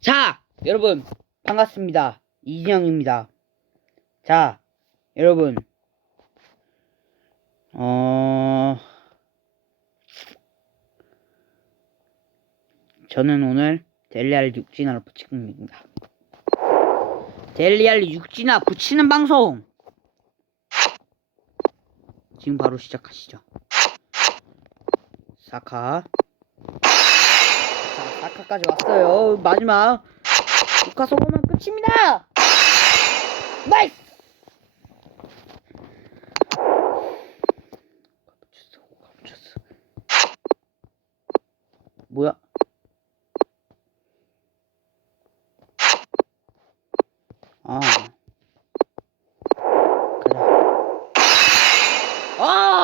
자, 여러분, 반갑습니다. 이진영입니다. 자, 여러분, 어, 저는 오늘 델리알 육진화를 붙입니다. 델리알 육진화 붙이는 방송! 지금 바로 시작하시죠. 사카. 자, 사카까지 왔어요. 마지막. 루카 소보면 끝입니다! 나이스! 뭐야? 아. 가자. 아!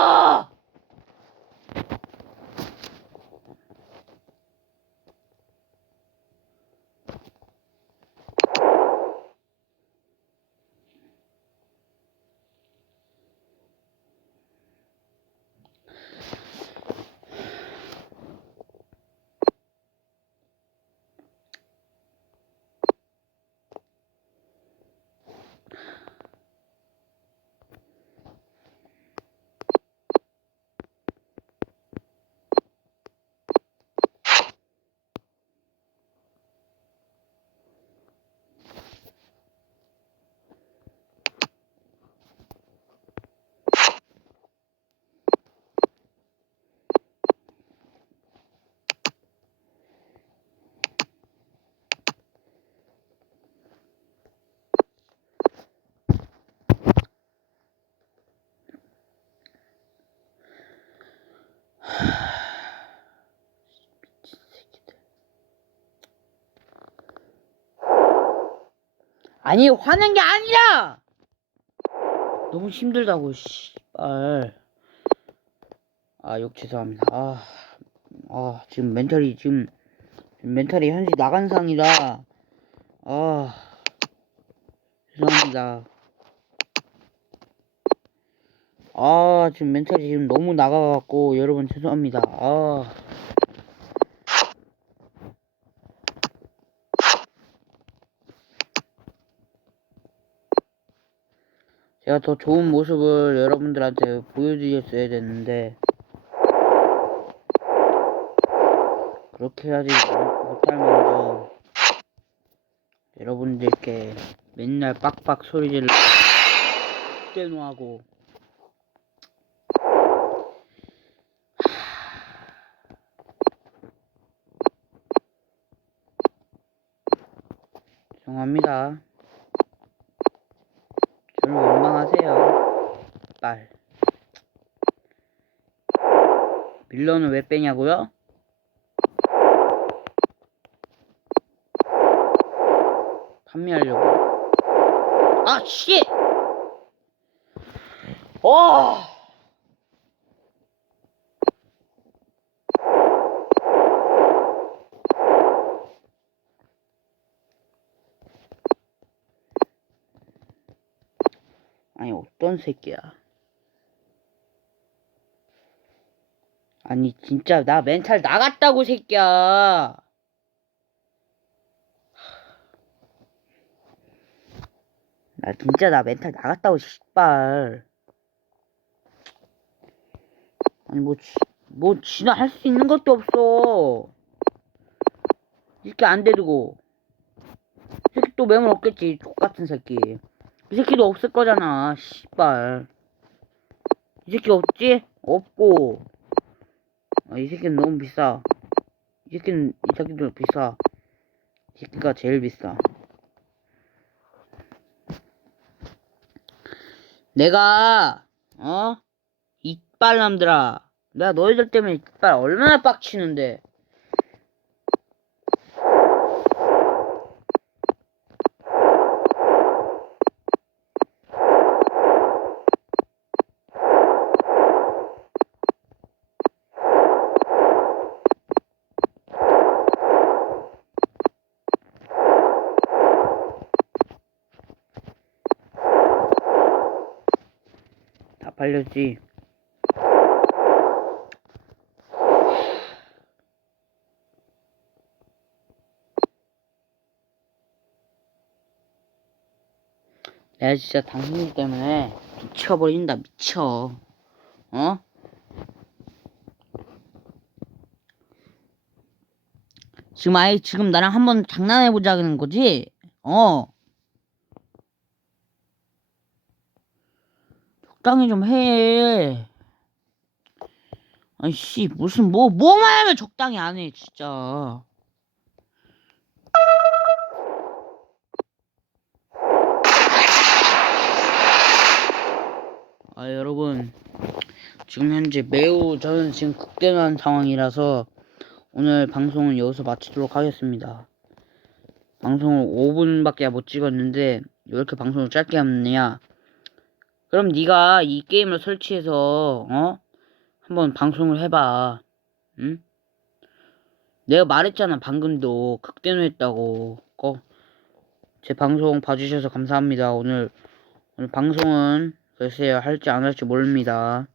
아니 화낸 게 아니라! 너무 힘들다고 씨발. 아 욕 죄송합니다. 아, 아 지금 멘탈이 지금 멘탈이 현재 나간 상이라. 아 죄송합니다. 아 지금 멘탈이 지금 너무 나가갖고 여러분 죄송합니다. 아 제가 더 좋은 모습을 여러분들한테 보여드렸어야 됐는데 그렇게 하지 못- 못할 먼저 여러분들께 맨날 빡빡 소리질을 때노하고 죄송합니다. 저를 원망하세요. 빨. 밀러는 왜 빼냐고요? 판매하려고. 아, 씨! 어! 아니, 어떤 새끼야. 아니, 진짜, 나 멘탈 나갔다고, 새끼야. 나 진짜 나 멘탈 나갔다고, 씨발. 아니, 뭐, 지, 뭐, 지나 할 수 있는 것도 없어. 이렇게 안. 이 새끼 또 매물 없겠지, 똑같은 새끼. 이 새끼도 없을 거잖아, 씨발. 이 새끼 없지? 없고. 아, 이 새끼는 너무 비싸. 이 새끼는, 이 새끼도 비싸. 이 새끼가 제일 비싸. 내가, 어? 이빨 남들아. 내가 너희들 때문에 이빨 얼마나 빡치는데. 발렸지. 내가 진짜 당신 때문에 미쳐버린다, 미쳐. 어? 지금 아예 지금 나랑 한번 장난해보자는 거지? 어. 적당히 좀 해. 아이씨 무슨 뭐 뭐만 하면 적당히 안 해 진짜. 아 여러분. 지금 현재 매우 저는 지금 극대노한 상황이라서 오늘 방송은 여기서 마치도록 하겠습니다. 방송을 5분밖에 못 찍었는데 왜 이렇게 방송을 짧게 하느냐 그럼 네가 이 게임을 설치해서 어? 한번 방송을 해봐. 응? 내가 말했잖아 방금도. 극대노했다고. 어? 제 방송 봐주셔서 감사합니다. 오늘 오늘 방송은 글쎄요 할지 안 할지 모릅니다